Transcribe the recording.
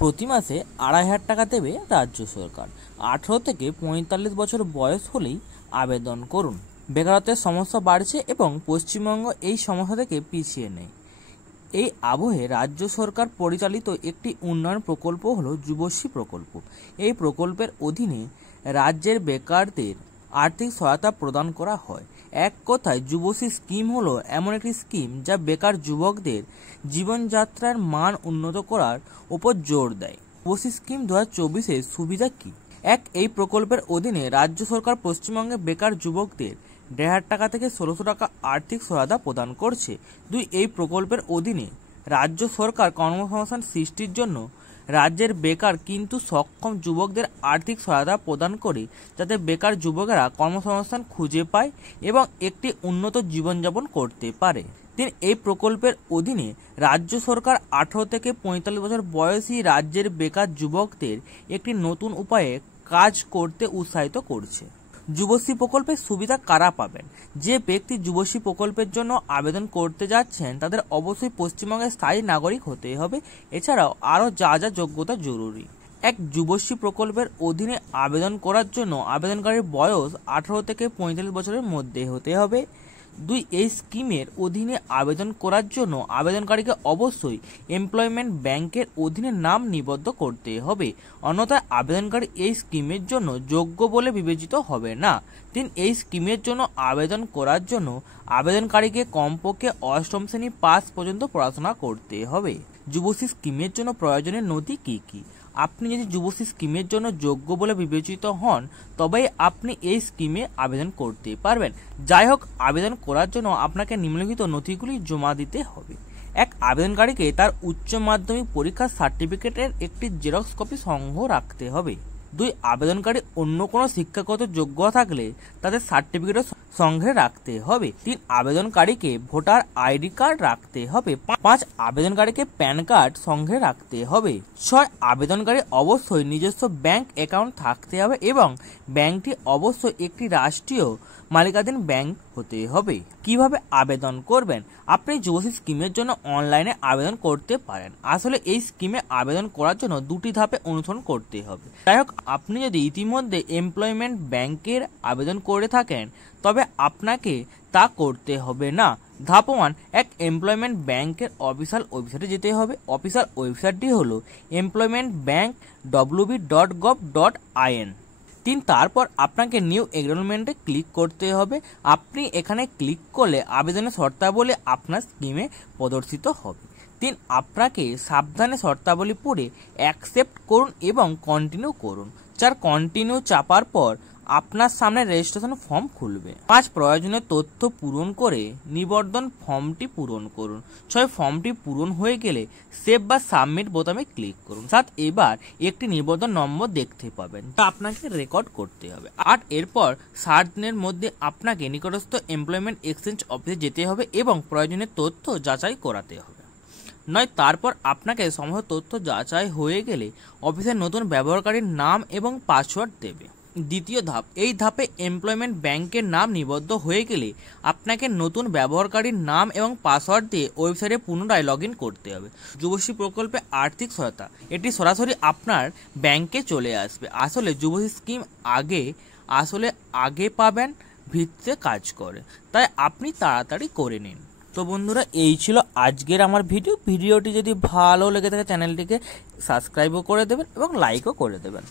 প্রতি মাসে ২৫০০ টাকা দেবে রাজ্য সরকার। ১৮ থেকে ৪৫ বছর বয়স হলেই আবেদন করুন। বেকারত্বের সমস্যা বাড়ছে এবং পশ্চিমবঙ্গ এই সমস্যা থেকে পিছিয়ে নেই। এই আবহে রাজ্য সরকার পরিচালিত একটি উন্নয়ন প্রকল্প হলো যুবশ্রী প্রকল্প। এই প্রকল্পের অধীনে রাজ্যের বেকারদের আর্থিক সহায়তা প্রদান করা হয়। এক কথায় যুবশ্রী স্কিম হলো এমন একটি স্কিম যা বেকার যুবকদের জীবনযাত্রার মান উন্নত করার উপর জোর দেয়। যুবশ্রী স্কিম ২০২৪-এর সুবিধা কী? এই প্রকল্পের অধীনে রাজ্য সরকার পশ্চিমবঙ্গে বেকার যুবকদের ১৫০০ টাকা থেকে ১৬০০ টাকা আর্থিক সহায়তা প্রদান করছে। এই প্রকল্পের অধীনে রাজ্য সরকার কর্মসংস্থান সৃষ্টির জন্য রাজ্যের বেকার কিন্তু সক্ষম যুবকদের আর্থিক সহায়তা প্রদান করে, যাতে বেকার যুবকেরা কর্মসংস্থান খুঁজে পায় এবং একটি উন্নত জীবনযাপন করতে পারে। এই প্রকল্পের অধীনে রাজ্য সরকার ১৮ থেকে ৪৫ বছর বয়সী রাজ্যের বেকার যুবকদের একটি নতুন উপায়ে কাজ করতে উৎসাহিত করছে। যুবশ্রী প্রকল্পের সুবিধা কারা পাবেন? যে ব্যক্তি যুবশ্রী প্রকল্পের জন্য আবেদন করতে যাচ্ছেন তাদের অবশ্যই পশ্চিমবঙ্গের স্থায়ী নাগরিক হতে হবে। এছাড়াও আরও যা যা যোগ্যতা জরুরি। যুবশ্রী প্রকল্পের অধীনে আবেদন করার জন্য আবেদনকারীর বয়স ১৮ থেকে ৪৫ বছরের মধ্যে হতে হবে। এই স্কিমের অধীনে আবেদন করার জন্য আবেদনকারীকে অবশ্যই এমপ্লয়মেন্ট ব্যাংকের অধীনে নাম নিবদ্ধ করতে হবে, অন্যথায় আবেদনকারী এই স্কিমের জন্য যোগ্য বলে বিবেচিত হবে না। এই স্কিমের জন্য আবেদন করার জন্য আবেদনকারীকে কমপক্ষে অষ্টম শ্রেণী পাস পর্যন্ত পড়াশোনা করতে হবে। যুবশ্রী স্কিমের জন্য প্রয়োজনীয় নথি কী কী? আপনি যদি যুবশ্রী স্কিমের জন্য যোগ্য বলে বিবেচিত হন তবেই আপনি এই স্কিমে আবেদন করতে পারবেন। যাই হোক, আবেদন করার জন্য আপনাকে নিম্নলিখিত নথিগুলি জমা দিতে হবে। আবেদনকারীকে তার উচ্চ মাধ্যমিক পরীক্ষার সার্টিফিকেটের একটি জেরক্স কপি সংগ্রহ রাখতে হবে। আবেদনকারী অন্য কোনো শিক্ষাগত যোগ্যতা থাকলে তাদের সার্টিফিকেটও সঙ্গে রাখতে হবে। আবেদনকারীকে ভোটার আইডি কার্ড রাখতে হবে। ৫ আবেদনকারীকে প্যান কার্ড সঙ্গে রাখতে হবে। ৬ আবেদনকারী অবশ্যই নিজস্ব ব্যাংক অ্যাকাউন্ট থাকতে হবে এবং ব্যাংকটি অবশ্যই একটি রাষ্ট্রীয় মালিকানাধীন ব্যাংক হতে হবে। কিভাবে আবেদন করবেন? আপনি যুবশ্রী স্কিমের জন্য অনলাইনে আবেদন করতে পারেন। আসলে এই স্কিমে আবেদন করার জন্য ২টি ধাপে অনুসরণ করতে হবে। যাই হোক, আপনি যদি ইতিমধ্যে এমপ্লয়মেন্ট ব্যাংকের আবেদন করে থাকেন তবে আপনাকে তা করতে হবে না। ধাপ ১, এমপ্লয়মেন্ট ব্যাংকের অফিসিয়াল ওয়েবসাইটে যেতে হবে। অফিসিয়াল ওয়েবসাইটটি হল employmentbank.wb.gov.in। তারপর আপনাকে নিউ এনরোলমেন্টে ক্লিক করতে হবে। আপনি এখানে ক্লিক করলে আবেদনের শর্তাবলী আপনার স্কিমে প্রদর্শিত হবে। আপনাকে সাবধানে শর্তাবলী পড়ে অ্যাকসেপ্ট করুন এবং কন্টিনিউ করুন। কন্টিনিউ চাপার পর আপনার সামনে রেজিস্ট্রেশন ফর্ম খুলবে। ৫ প্রয়োজনীয় তথ্য পূরণ করে নিবন্ধন ফর্মটি পূরণ করুন। ৬ ফর্মটি পূরণ হয়ে গেলে সেভ বা সাবমিট বোতামে ক্লিক করুন। ৭ এবার একটি নিবন্ধন নম্বর দেখতে পাবেন যা আপনাকে রেকর্ড করতে হবে। ৮ এরপর ৬০ দিনের মধ্যে আপনাকে নিকটস্থ এমপ্লয়মেন্ট এক্সচেঞ্জ অফিসে যেতে হবে এবং প্রয়োজনীয় তথ্য যাচাই করাতে হবে। ৯ তারপর আপনাকে সমস্ত তথ্য যাচাই হয়ে গেলে অফিসের নতুন ব্যবহারকারীর নাম এবং পাসওয়ার্ড দেবে। দ্বিতীয় ধাপ, এই ধাপে এমপ্লয়মেন্ট ব্যাংকের নাম নিবদ্ধ হয়ে গেলে আপনাকে নতুন ব্যবহারকারীর নাম এবং পাসওয়ার্ড দিয়ে ওয়েবসাইটে পুনরায় লগ ইন করতে হবে। যুবশ্রী প্রকল্পে আর্থিক সহায়তা এটি সরাসরি আপনার ব্যাংকে চলে আসবে। আসলে যুবশ্রী স্কিম আগে পাবেন, ভিত্তিতে কাজ করে, তাই আপনি তাড়াতাড়ি করে নিন। তো বন্ধুরা, এই ছিল আজকের আমার ভিডিওটি যদি ভালো লেগে থাকে চ্যানেলটিকে সাবস্ক্রাইবও করে দেবেন এবং লাইকও করে দেবেন।